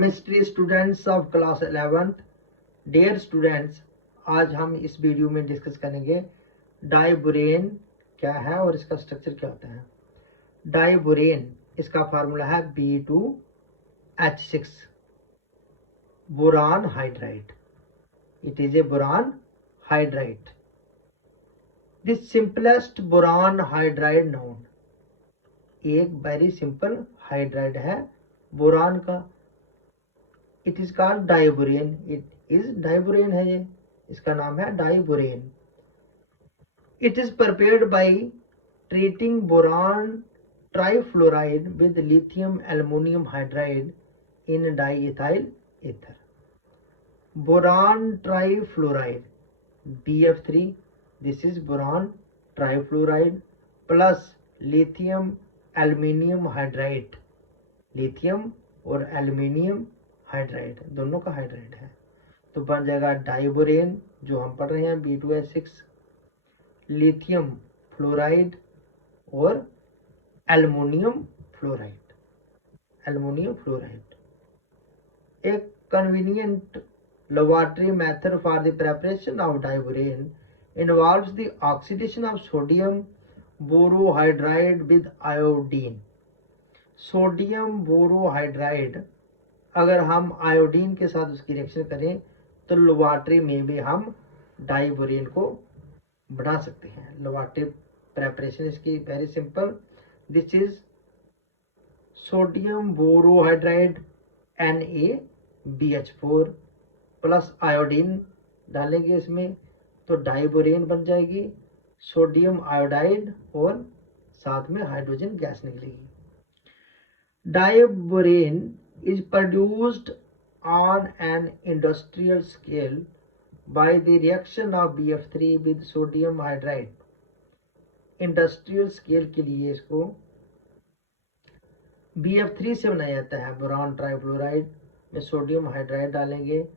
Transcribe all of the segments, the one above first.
Chemistry students of class 11th, dear students, आज हम इस वीडियो में डिस्कस करेंगे डाइबोरेन क्या है और इसका स्ट्रक्चर क्या होता है। डाइबोरेन इसका फार्मूला है B2H6 boron hydride. It is a boron hydride, the simplest boron hydride known. एक वेरी सिंपल हाइड्राइड है बोरान का। It is called diborane. It is diborane है, ये इसका नाम है diborane. It is prepared by treating boron trifluoride with lithium aluminium hydride in diethyl ether. Boron trifluoride BF3, this is boron trifluoride plus lithium aluminium hydride। Lithium और aluminium hydride दोनों का hydride है, तो बन जाएगा डाइबोरेन जो हम पढ़ रहे हैं B2H6, लिथियम फ्लोराइड और एल्युमिनियम फ्लोराइड। एल्युमिनियम फ्लोराइड एक convenient laboratory method for the preparation of diborane involves the oxidation of sodium borohydride with iodine। Sodium borohydride अगर हम आयोडीन के साथ उसकी रिएक्शन करें तो लेबोरेटरी में भी हम डाइबोरेन को बना सकते हैं। लेबोरेटरी प्रेपरेशन इसकी very simple. This is sodium borohydride NaBH4 plus iodine डालेंगे इसमें तो डाइबोरेन बन जाएगी। सोडियम आयोडाइड और साथ में हाइड्रोजन गैस निकलेगी। Diborane is produced on an industrial scale by the reaction of BF3 with sodium hydride. Industrial scale के लिए इसको BF3 से बनाया जाता है। बोरान ट्राइफ्लोराइड में सोडियम हाइड्राइड डालेंगे,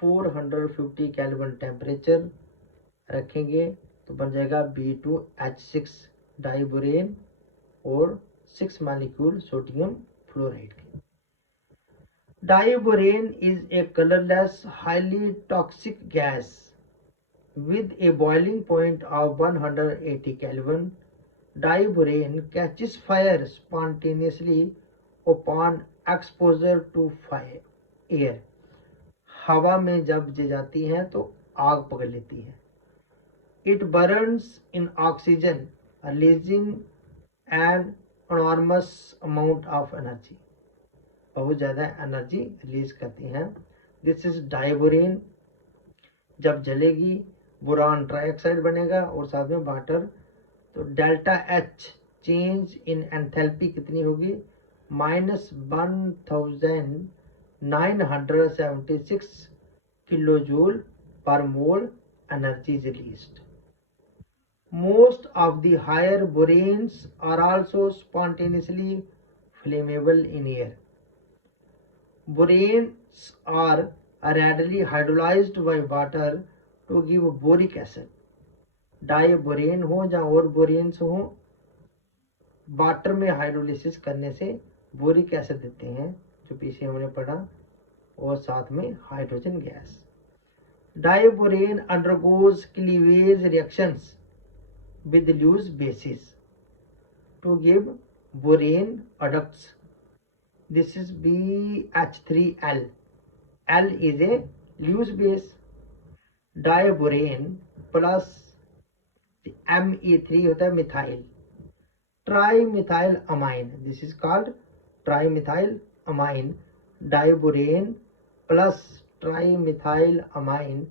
450 केल्विन टेम्परेचर रखेंगे तो बन जाएगा B2H6 डाइबोरेन और 6 मॉलिक्यूल सोडियम फ्लोराइड के। Diborane is a colourless highly toxic gas with a boiling point of 180 kelvin. Diborane catches fire spontaneously upon exposure to fire air. हवा में जब जे जाती हैं तो आग पकड़ लेती है। It burns in oxygen releasing an enormous amount of energy. बहुत ज़्यादा एनर्जी रिलीज करती हैं। This is diborane. जब जलेगी बोरान ट्राइऑक्साइड बनेगा और साथ में वाटर, तो delta H change in enthalpy कितनी होगी? -1976 kilojoule per mole energy released. Most of the higher boranes are also spontaneously flammable in air. Boranes are readily hydrolyzed by water to give boric acid। Diborane हो या और बोरेन्स हो, water में hydrolysis करने से boric acid देते हैं जो पीछे हमने पढ़ा, और साथ में hydrogen gas. Diborane undergoes cleavage reactions with loose bases to give borane adducts। This is BH3L। L is a loose base। Diborane plus Me3 होता है methyl, tri methyl amine. This is called tri methyl amine. Diborane plus tri methyl amine,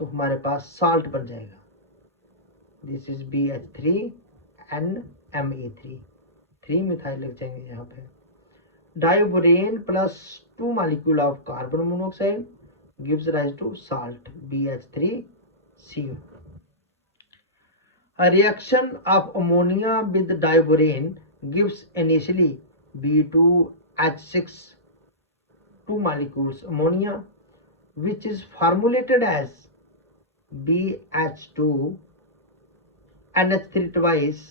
तो हमारे पास salt बन जाएगा। This is BH3 and Me3, 3 methyl लग जाएंगे यहाँ पे। Diborane plus 2 molecule of carbon monoxide gives rise to salt BH3CO। A reaction of ammonia with diborane gives initially B2H6, 2 molecules ammonia, which is formulated as BH2 NH3 twice,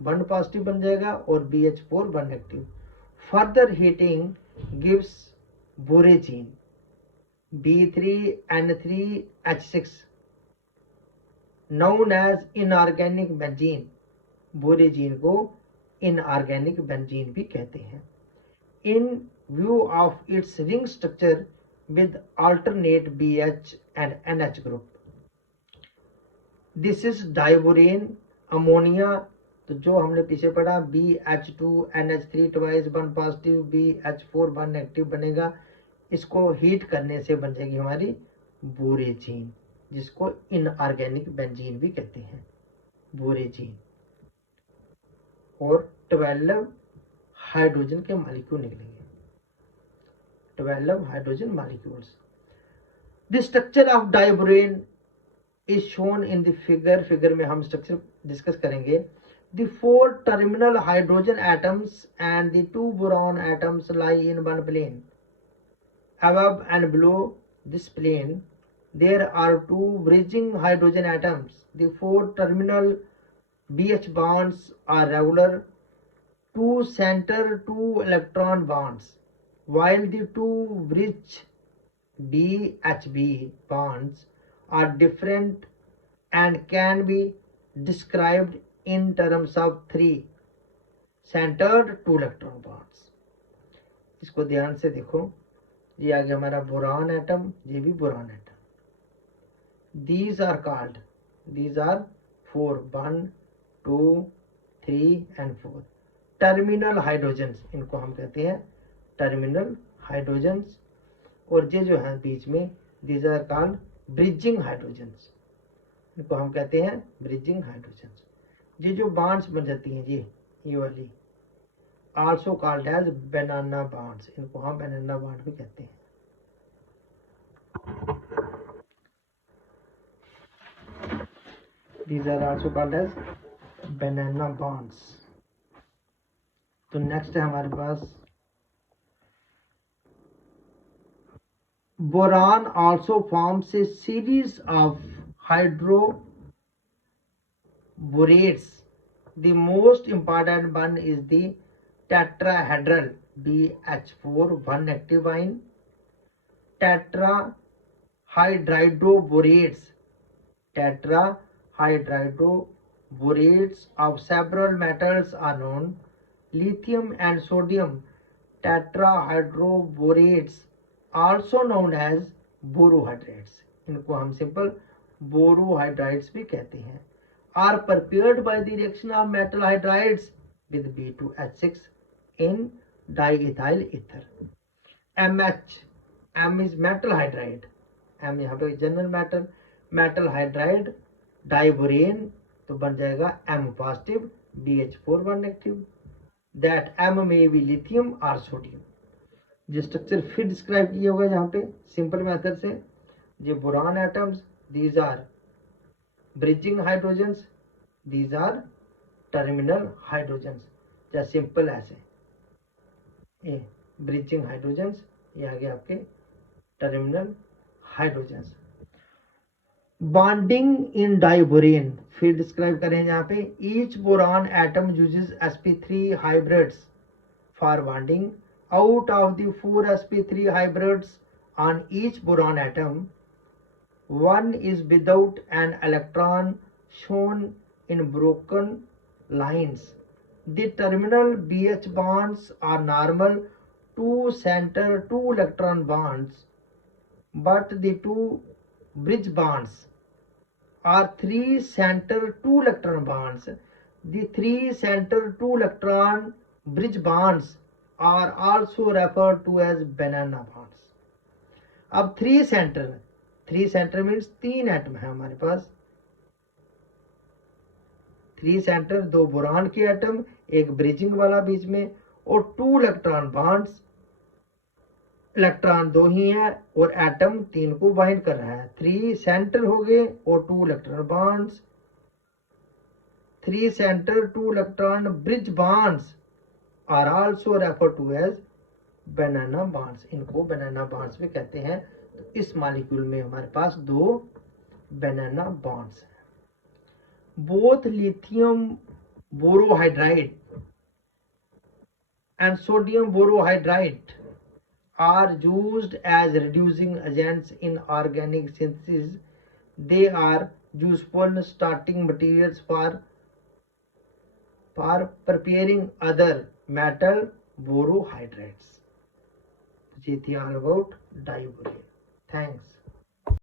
1 positive बन जाएगा और BH4 1 negative. Further heating gives borazine, B3N3H6 known as inorganic benzene, borazine को inorganic benzene भी कहते हैं। In view of its ring structure with alternate BH and NH group. This is diborane ammonia, तो जो हमने पीछे पढ़ा BH2NH3 twice 1 positive BH4 1 negative बनेगा, इसको हीट करने से बन जाएगी हमारी बोरेजीन, जिसको इनऑर्गेनिक बेंजीन भी कहते हैं, बोरेजीन। और 12 हाइड्रोजन के मॉलिक्यूल निकलेंगे, 12 hydrogen molecules. The structure of diborane is shown in the figure में हम स्ट्रक्चर डिस्कस करेंगे। The 4 terminal hydrogen atoms and the 2 boron atoms lie in one plane. Above and below this plane there are 2 bridging hydrogen atoms. The 4 terminal BH bonds are regular, 2 center 2 electron bonds, while the 2 bridge BHB bonds are different and can be described in terms of 3 centered 2 electron bonds। इसको ध्यान से देखो, ये आ गया हमारा boron atom, ये भी boron atom. These are called, these are 4 1 2 3 and 4 terminal hydrogens, इनको हम कहते हैं टर्मिनल हाइड्रोजन्स। और ये जो है बीच में, these are called bridging hydrogens, इनको हम कहते हैं ब्रिजिंग हाइड्रोजन्स। ये जो बॉन्ड्स बन जाती हैं ये वाली, also called as banana bonds, इनको हम बनाना बॉन्ड भी कहते हैं। These are also called as banana bonds। तो नेक्स्ट है हमारे पास boron also forms a series of hydroborates। The most important one is the tetrahedral BH4 1 active ion। tetrahydroborates of several metals are known। lithium and sodium tetrahydroborates also known as borohydrates, इनको हम simple बोरोहाइड्राइड्स भी कहते हैं, are prepared by the reaction of metal hydrides with B2H6 in diethyl ether। MH, M is metal hydride, M यहाँ पे general metal hydride diborane, तो बन जाएगा M positive BH4 1 negative. That M में भी लिथियम और सोडियम। जो structure फिर डिस्क्राइब किया होगा यहाँ पे सिंपल मेथड से, जो boron atoms, these are bridging hydrogens, these are terminal hydrogens, या सिंपल ऐसे ये ब्रिजिंग हाइड्रोजन्स, ये आगे आपके terminal hydrogens. Bonding in diborane फिर डिस्क्राइब करें यहाँ पे, each boron atom uses sp3 hybrids for bonding। out of the 4 sp3 hybrids on each boron atom, 1 is without an electron shown in broken lines। the terminal BH bonds are normal 2 center 2 electron bonds, but the 2 bridge bonds are 3 center 2 electron bonds। the 3 center 2 electron bridge bonds are also referred to as banana bonds। अब 3 centre means 3 atom है हमारे पास, 3 centre 2 boron के atom, एक bridging वाला बीच में, और 2 electron bonds, electron 2 ही है और एटम 3 को बाइंड कर रहा है। 3 सेंटर हो गए और 2 electron bonds, 3 centre 2 electron bridge bonds are also refer to as banana bonds, इनको बनाना बॉन्ड्स भी कहते हैं। तो इस मॉलिक्यूल में हमारे पास 2 बनाना बॉन्ड्स हैं। Both lithium borohydride and sodium borohydride are used as reducing agents in organic synthesis. They are useful starting materials for preparing other metal borohydrates. ये थी all about diborane. Thanks.